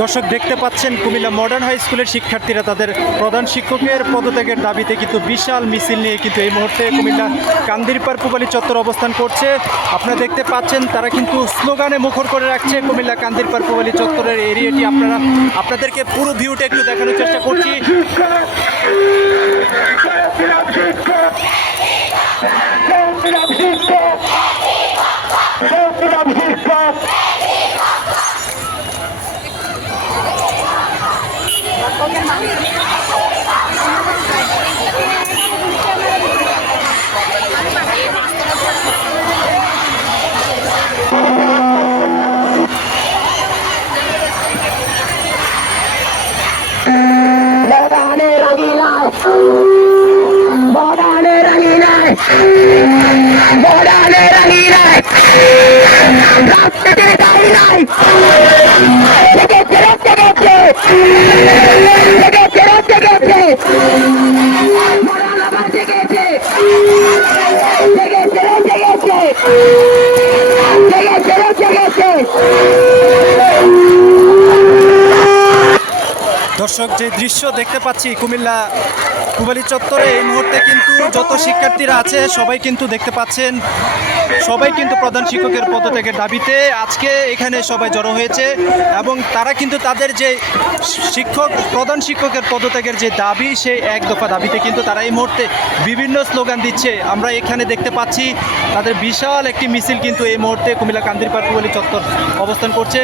দর্শক দেখতে পাচ্ছেন কুমিল্লা মডার্ন হাই স্কুলের শিক্ষার্থীরা তাদের প্রধান শিক্ষকের পদত্যাগের দাবিতে কিন্তু বিশাল মিছিল নিয়ে কিন্তু এই মুহূর্তে কুমিল্লা কান্দিরপাড় পূবালী চত্বর অবস্থান করছে। আপনারা দেখতে পাচ্ছেন তারা কিন্তু স্লোগানে মুখর করে রাখছে কুমিল্লা কান্দিরপাড় পূবালী চত্বরের এরিয়াটি। আপনাদেরকে পুরো ভিউটা একটু দেখানোর চেষ্টা করছি। দর্শক যে দৃশ্য দেখতে পাচ্ছি কুমিল্লা পূবালী চত্বরে এই মুহূর্তে কিন্তু যত শিক্ষার্থীরা আছে সবাই কিন্তু দেখতে পাচ্ছেন, সবাই কিন্তু প্রধান শিক্ষকের পদত্যাগের দাবিতে আজকে এখানে সবাই জড়ো হয়েছে এবং তারা কিন্তু তাদের যে প্রধান শিক্ষকের পদত্যাগের যে দাবি সেই এক দফা দাবিতে কিন্তু তারা এই মুহূর্তে বিভিন্ন স্লোগান দিচ্ছে। আমরা এখানে দেখতে পাচ্ছি তাদের বিশাল একটি মিছিল কিন্তু এই মুহূর্তে কুমিল্লা কান্দিরপাড় পূবালী চত্বর অবস্থান করছে।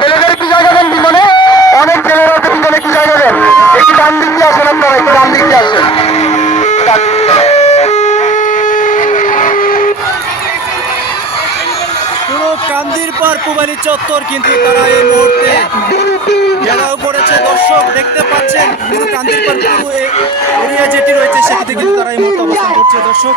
ছেলেদের কি জায়গা দেন পিছনে, অনেক ছেলেরা পিছনে কি জায়গা দেন, একটু ডান দিক দিয়ে আসেন, আপনারা একটু ডান দিক দিয়ে আসেন। পুরো কান্দিরপাড় পূবালী চত্বর কিন্তু তারা এই মুহূর্তে ঘেরাও করেছে। দর্শক দেখতে পাচ্ছেন পুরো কান্দিরপাড় পুরো এরিয়া যেটি রয়েছে সেটিতে কিন্তু তারা এই মুহূর্তে অবস্থান করছে। দর্শক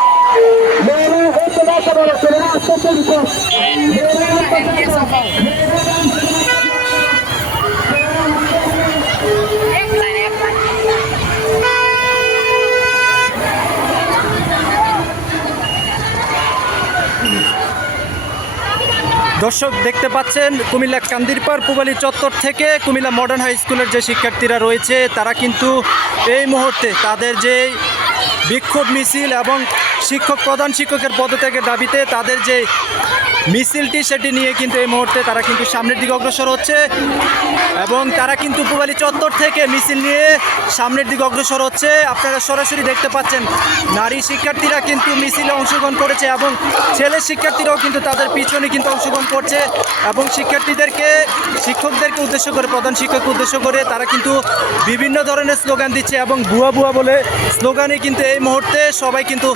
দর্শক দেখতে পাচ্ছেন কুমিল্লা কান্দিরপাড় পূবালী চত্বর থেকে কুমিল্লা মডার্ন হাই স্কুলের যে শিক্ষার্থীরা রয়েছে তারা কিন্তু এই মুহূর্তে তাদের যে বিক্ষোভ মিছিল এবং প্রধান শিক্ষকের পদত্যাগের দাবিতে তাদের যে মিছিলটি সেটি নিয়ে কিন্তু এই মুহূর্তে তারা কিন্তু সামনের দিকে অগ্রসর হচ্ছে এবং তারা কিন্তু পূবালী চত্বর থেকে মিছিল নিয়ে সামনের দিকে অগ্রসর হচ্ছে। আপনারা সরাসরি দেখতে পাচ্ছেন নারী শিক্ষার্থীরা কিন্তু মিছিলে অংশগ্রহণ করেছে এবং ছেলে শিক্ষার্থীরাও কিন্তু তাদের পিছনে কিন্তু অংশগ্রহণ করছে এবং শিক্ষকদেরকে উদ্দেশ্য করে প্রধান শিক্ষককে উদ্দেশ্য করে তারা কিন্তু বিভিন্ন ধরনের স্লোগান দিচ্ছে এবং ভুয়া ভুয়া বলে স্লোগানে কিন্তু এই মুহূর্তে সবাই কিন্তু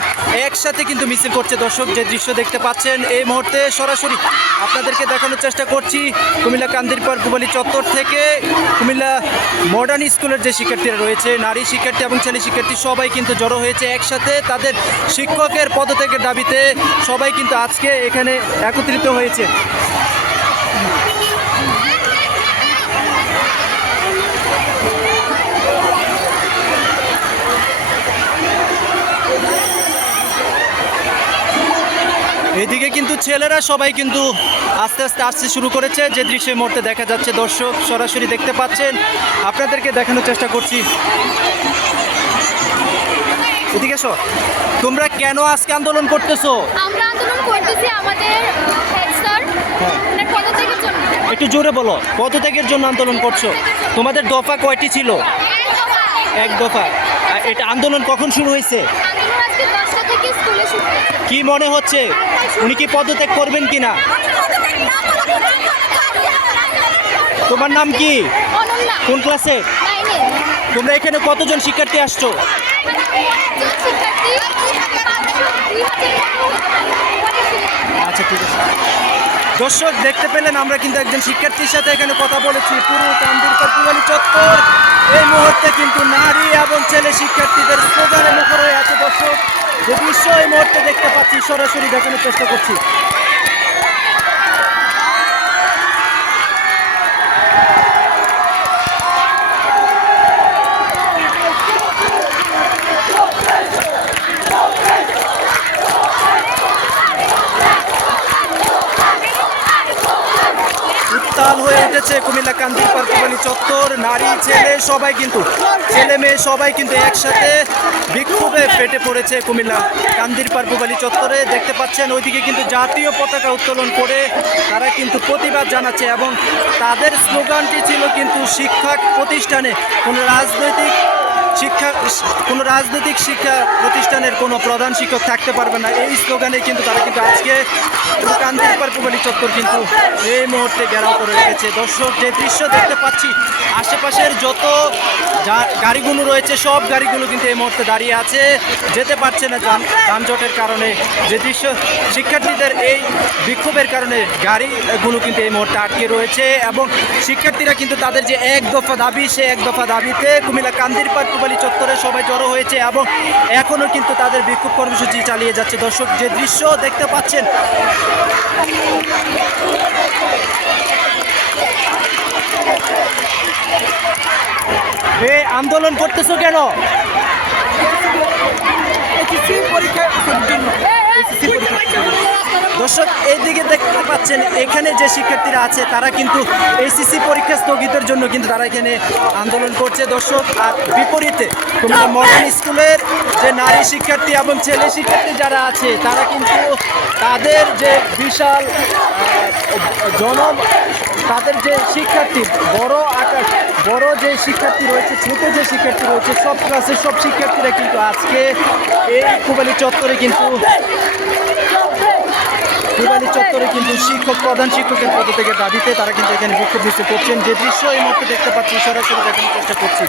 একসাথে কিন্তু মিছিল করছে। দর্শক যে দৃশ্য দেখতে পাচ্ছেন এই মুহূর্তে সরাসরি আপনাদেরকে দেখানোর চেষ্টা করছি কুমিল্লা কান্দিরপাড় পূবালী চত্বর থেকে কুমিল্লা মডার্ন স্কুলের যে শিক্ষার্থীরা রয়েছে, নারী শিক্ষার্থী এবং ছেলে শিক্ষার্থী সবাই কিন্তু জড়ো হয়েছে একসাথে তাদের শিক্ষকের পদত্যাগের দাবিতে সবাই কিন্তু আজকে এখানে একত্রিত হয়েছে। এদিকে কিন্তু ছেলেরা সবাই কিন্তু আস্তে আস্তে আসতে শুরু করেছে, যে দৃশ্য এই মুহূর্তে দেখা যাচ্ছে। দর্শক সরাসরি দেখতে পাচ্ছেন, আপনাদেরকে দেখানোর চেষ্টা করছি। এদিকে এসো, তোমরা কেন আজকে আন্দোলন করতেছো? আমরা আন্দোলন করতেছি আমাদের হেড স্যার ওনার পদত্যাগের জন্য। একটু জোরে বলো, পদত্যাগের জন্য আন্দোলন করছো। তোমাদের দফা কয়টি ছিল? এক দফা। এটা আন্দোলন কখন শুরু হয়েছে? আন্দোলন আজকে 10টা থেকে স্কুলে শুরু হয়েছে। কি মনে হচ্ছে উনি কি পদত্যাগ করবেন কিনা? তোমার নাম কি? অনন্যা। কোন ক্লাসে? 9-এ। তোমরা এখানে কতজন শিক্ষার্থী আসছো? শিক্ষার্থী দর্শক দেখতে পেলেন আমরা কিন্তু একজন শিক্ষার্থীর সাথে এখানে কথা বলেছি। পুরো কান্দিরপাড় পূবালী চত্বর এই মুহূর্তে কিন্তু নারী এবং ছেলে শিক্ষার্থীদের স্লোগানে মুখর হয়ে আছে। দর্শক যে দৃশ্য এই মুহূর্তে দেখতে পাচ্ছি সরাসরি দেখানোর চেষ্টা করছি। উত্তাল হয়ে উঠেছে কুমিল্লা কান্দিরপাড় পূবালী চত্বর। নারী ছেলে সবাই কিন্তু, ছেলে মেয়ে সবাই কিন্তু একসাথে বিক্ষোভে ফেটে পড়েছে কুমিল্লা কান্দিরপাড় পূবালী চত্বরে। দেখতে পাচ্ছেন ওইদিকে কিন্তু জাতীয় পতাকা উত্তোলন করে তারা কিন্তু প্রতিবাদ জানাচ্ছে এবং তাদের স্লোগানটি ছিল কিন্তু শিক্ষা প্রতিষ্ঠানে কোনো রাজনৈতিক শিক্ষা প্রতিষ্ঠানের কোনো প্রধান শিক্ষক থাকতে পারবে না। এই স্লোগানে কিন্তু তারা কিন্তু আজকে কান্দিরপাড় পূবালী চত্বর কিন্তু এই মুহূর্তে ঘেরাও করে রেখেছে। দর্শক যে দৃশ্য দেখতে পাচ্ছি আশেপাশের যত গাড়িগুলো রয়েছে সব গাড়িগুলো কিন্তু এই মুহূর্তে দাঁড়িয়ে আছে, যেতে পারছে না যানজটের কারণে। যে দৃশ্য শিক্ষার্থীদের এই বিক্ষোভের কারণে গাড়িগুলো কিন্তু এই মুহূর্তে আটকে রয়েছে এবং শিক্ষার্থীরা কিন্তু তাদের যে এক দফা দাবি, সে এক দফা দাবিতে কুমিল্লা কান্দিরপাড় পূবালী চত্বরে সবাই জড়ো হয়েছে এবং এখনও কিন্তু তাদের বিক্ষোভ কর্মসূচি চালিয়ে যাচ্ছে। দর্শক যে দৃশ্য দেখতে পাচ্ছেন এই আন্দোলন করতেছো কেন? দর্শক এইদিকে দেখতে পাচ্ছেন এখানে যে শিক্ষার্থীরা আছে তারা কিন্তু এইচএসসি পরীক্ষা স্থগিতের জন্য কিন্তু তারা এখানে আন্দোলন করছে। দর্শক আর বিপরীতে কুমিল্লা মডার্ন স্কুলের যে নারী শিক্ষার্থী এবং ছেলে শিক্ষার্থী যারা আছে তারা কিন্তু তাদের যে বিশাল তাদের যে শিক্ষার্থী বড় যে শিক্ষার্থী রয়েছে, ছোট যে শিক্ষার্থী রয়েছে, সব ক্লাসের সব শিক্ষার্থীরা কিন্তু আজকে এই পূবালী চত্বরে কিন্তু প্রধান শিক্ষকের পদ থেকে দাবিতে তারা কিন্তু এখানে বিক্ষোভ মিছিল করছেন। যে দৃশ্য এই মুহূর্তে দেখতে পাচ্ছি সরাসরি দেখানোর চেষ্টা করছি।